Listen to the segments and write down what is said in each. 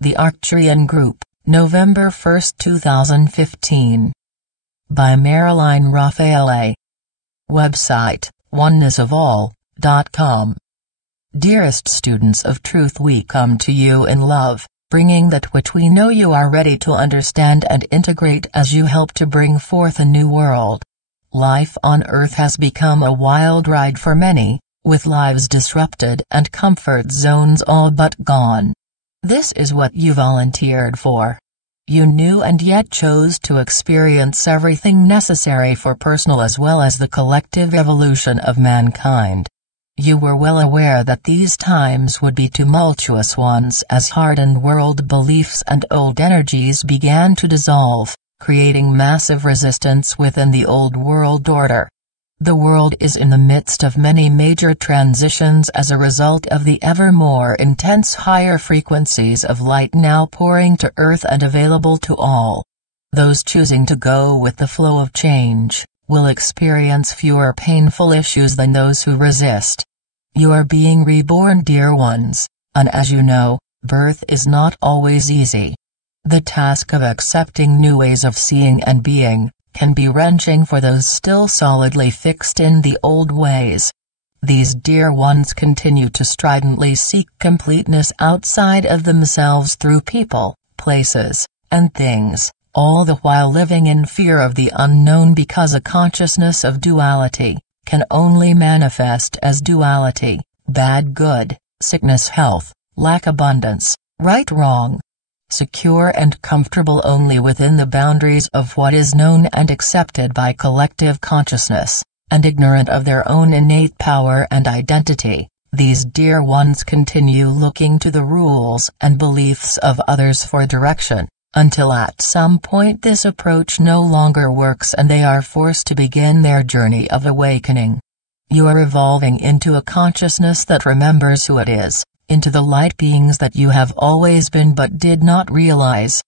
The Arcturian Group, November 1, 2015. By Marilyn Raffaele. Website, onenessofall.com. Dearest students of truth, we come to you in love, bringing that which we know you are ready to understand and integrate as you help to bring forth a new world. Life on Earth has become a wild ride for many, with lives disrupted and comfort zones all but gone. This is what you volunteered for. You knew and yet chose to experience everything necessary for personal as well as the collective evolution of mankind. You were well aware that these times would be tumultuous ones as hardened world beliefs and old energies began to dissolve, creating massive resistance within the old world order. The world is in the midst of many major transitions as a result of the ever more intense higher frequencies of light now pouring to Earth and available to all. Those choosing to go with the flow of change will experience fewer painful issues than those who resist. You are being reborn, dear ones, and as you know, birth is not always easy. The task of accepting new ways of seeing and being can be wrenching for those still solidly fixed in the old ways. These dear ones continue to stridently seek completeness outside of themselves through people, places, and things, all the while living in fear of the unknown because a consciousness of duality can only manifest as duality: bad good, sickness health, lack abundance, right wrong. Secure and comfortable only within the boundaries of what is known and accepted by collective consciousness, and ignorant of their own innate power and identity, these dear ones continue looking to the rules and beliefs of others for direction, until at some point this approach no longer works and they are forced to begin their journey of awakening. You are evolving into a consciousness that remembers who it is, into the light beings that you have always been but did not realize.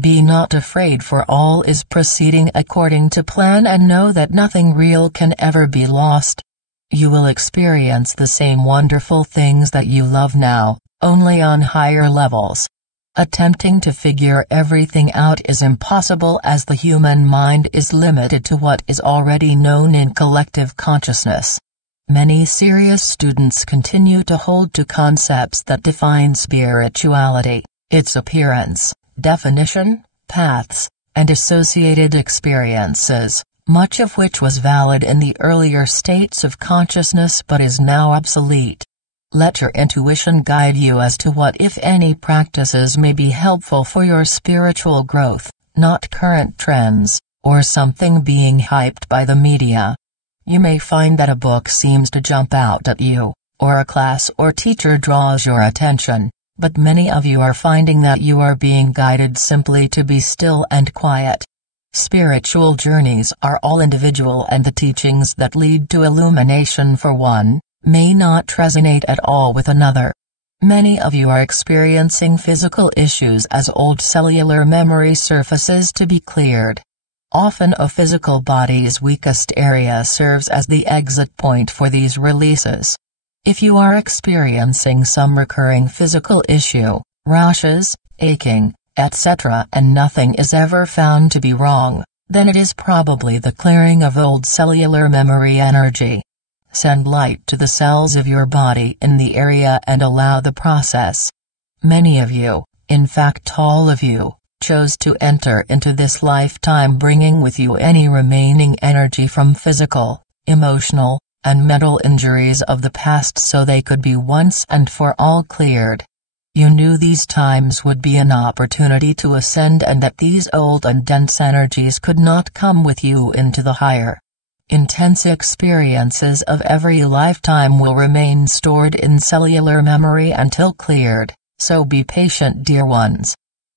Be not afraid, for all is proceeding according to plan, and know that nothing real can ever be lost. You will experience the same wonderful things that you love now, only on higher levels. Attempting to figure everything out is impossible, as the human mind is limited to what is already known in collective consciousness. Many serious students continue to hold to concepts that define spirituality, its appearance, definition, paths, and associated experiences, much of which was valid in the earlier states of consciousness but is now obsolete. Let your intuition guide you as to what, if any, practices may be helpful for your spiritual growth, not current trends, or something being hyped by the media. You may find that a book seems to jump out at you, or a class or teacher draws your attention, but many of you are finding that you are being guided simply to be still and quiet. Spiritual journeys are all individual, and the teachings that lead to illumination for one may not resonate at all with another. Many of you are experiencing physical issues as old cellular memory surfaces to be cleared. Often a physical body's weakest area serves as the exit point for these releases. If you are experiencing some recurring physical issue, rashes, aching, etc., and nothing is ever found to be wrong, then it is probably the clearing of old cellular memory energy. Send light to the cells of your body in the area and allow the process. Many of you, in fact all of you, chose to enter into this lifetime bringing with you any remaining energy from physical, emotional, and mental injuries of the past so they could be once and for all cleared. You knew these times would be an opportunity to ascend, and that these old and dense energies could not come with you into the higher. Intense experiences of every lifetime will remain stored in cellular memory until cleared, so be patient, dear ones.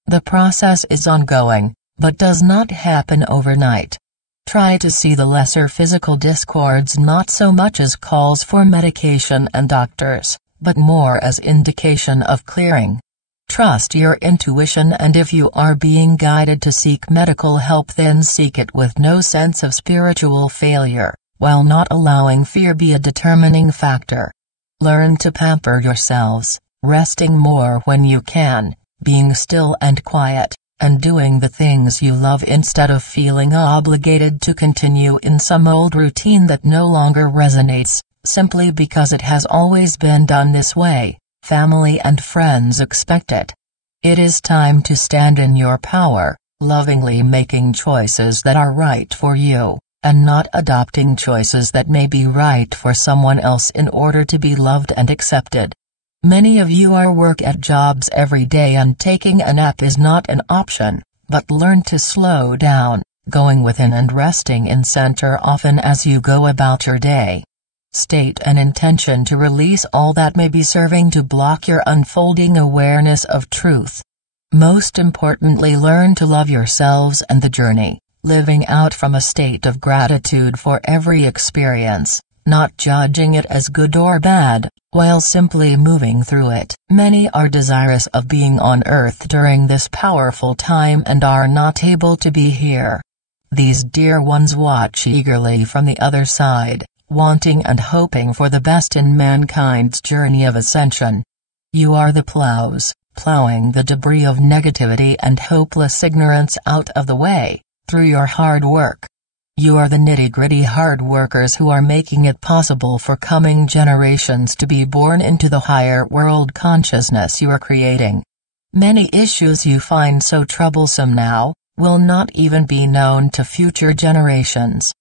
The process is ongoing, but does not happen overnight. Try to see the lesser physical discords not so much as calls for medication and doctors, but more as indication of clearing. Trust your intuition, and if you are being guided to seek medical help, then seek it with no sense of spiritual failure, while not allowing fear be a determining factor. Learn to pamper yourselves, resting more when you can, being still and quiet, and doing the things you love instead of feeling obligated to continue in some old routine that no longer resonates, simply because it has always been done this way. Family and friends expect it. It is time to stand in your power, lovingly making choices that are right for you, and not adopting choices that may be right for someone else in order to be loved and accepted. Many of you are work at jobs every day and taking a nap is not an option, but learn to slow down, going within and resting in center often as you go about your day. State an intention to release all that may be serving to block your unfolding awareness of truth. Most importantly, learn to love yourselves and the journey, living out from a state of gratitude for every experience, not judging it as good or bad, while simply moving through it. Many are desirous of being on Earth during this powerful time and are not able to be here. These dear ones watch eagerly from the other side, wanting and hoping for the best in mankind's journey of ascension. You are the plows, plowing the debris of negativity and hopeless ignorance out of the way, through your hard work. You are the nitty-gritty hard workers who are making it possible for coming generations to be born into the higher world consciousness you are creating. Many issues you find so troublesome now, will not even be known to future generations.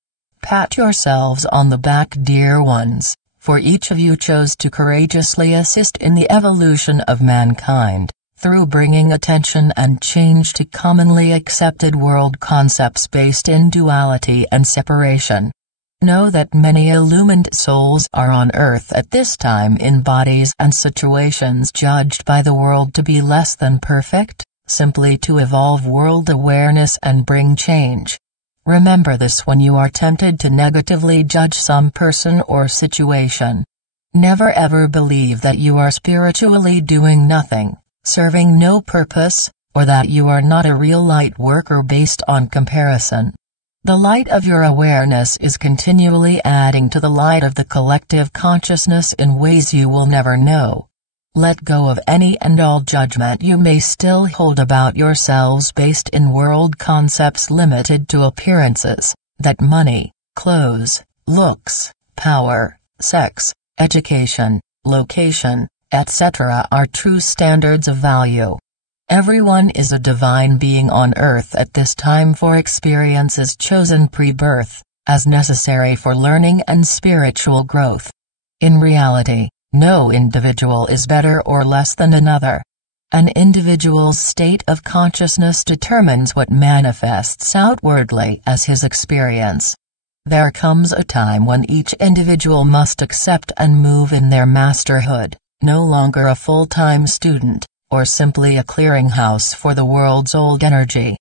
Pat yourselves on the back, dear ones, for each of you chose to courageously assist in the evolution of mankind, through bringing attention and change to commonly accepted world concepts based in duality and separation. Know that many illumined souls are on Earth at this time in bodies and situations judged by the world to be less than perfect, simply to evolve world awareness and bring change. Remember this when you are tempted to negatively judge some person or situation. Never ever believe that you are spiritually doing nothing, serving no purpose, or that you are not a real light worker based on comparison. The light of your awareness is continually adding to the light of the collective consciousness in ways you will never know. Let go of any and all judgment you may still hold about yourselves based in world concepts limited to appearances, that money, clothes, looks, power, sex, education, location, etc. are true standards of value. Everyone is a divine being on Earth at this time for experiences chosen pre-birth, as necessary for learning and spiritual growth. In reality, no individual is better or less than another. An individual's state of consciousness determines what manifests outwardly as his experience. There comes a time when each individual must accept and move in their masterhood, no longer a full-time student, or simply a clearinghouse for the world's old energy.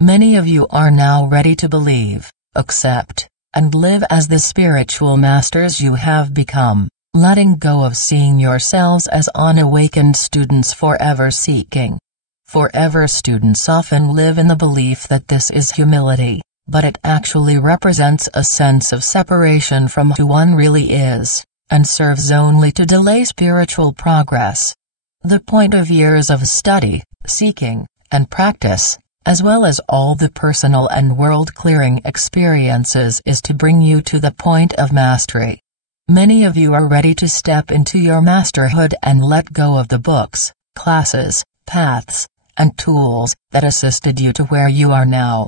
Many of you are now ready to believe, accept, and live as the spiritual masters you have become, letting go of seeing yourselves as unawakened students forever seeking. Forever students often live in the belief that this is humility, but it actually represents a sense of separation from who one really is, and serves only to delay spiritual progress. The point of years of study, seeking, and practice, as well as all the personal and world-clearing experiences, is to bring you to the point of mastery. Many of you are ready to step into your masterhood and let go of the books, classes, paths, and tools that assisted you to where you are now.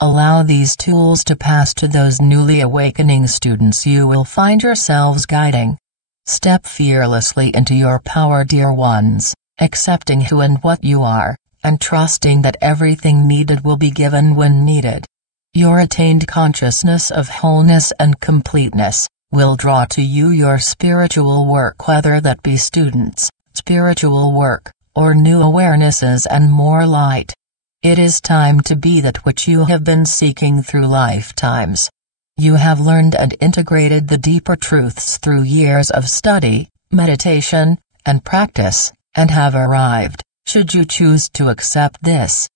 Allow these tools to pass to those newly awakening students you will find yourselves guiding. Step fearlessly into your power, dear ones, accepting who and what you are, and trusting that everything needed will be given when needed. Your attained consciousness of wholeness and completeness will draw to you your spiritual work, whether that be students, spiritual work, or new awarenesses and more light. It is time to be that which you have been seeking through lifetimes. You have learned and integrated the deeper truths through years of study, meditation, and practice, and have arrived, should you choose to accept this.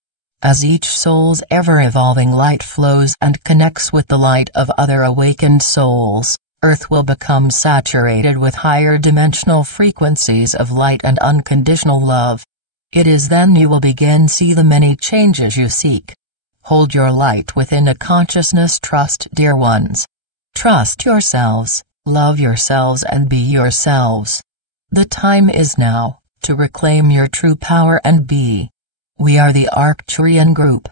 As each soul's ever-evolving light flows and connects with the light of other awakened souls, Earth will become saturated with higher dimensional frequencies of light and unconditional love. It is then you will begin see the many changes you seek. Hold your light within a consciousness. Trust, dear ones. Trust yourselves, love yourselves and be yourselves. The time is now, to reclaim your true power and be. We are the Arcturian group.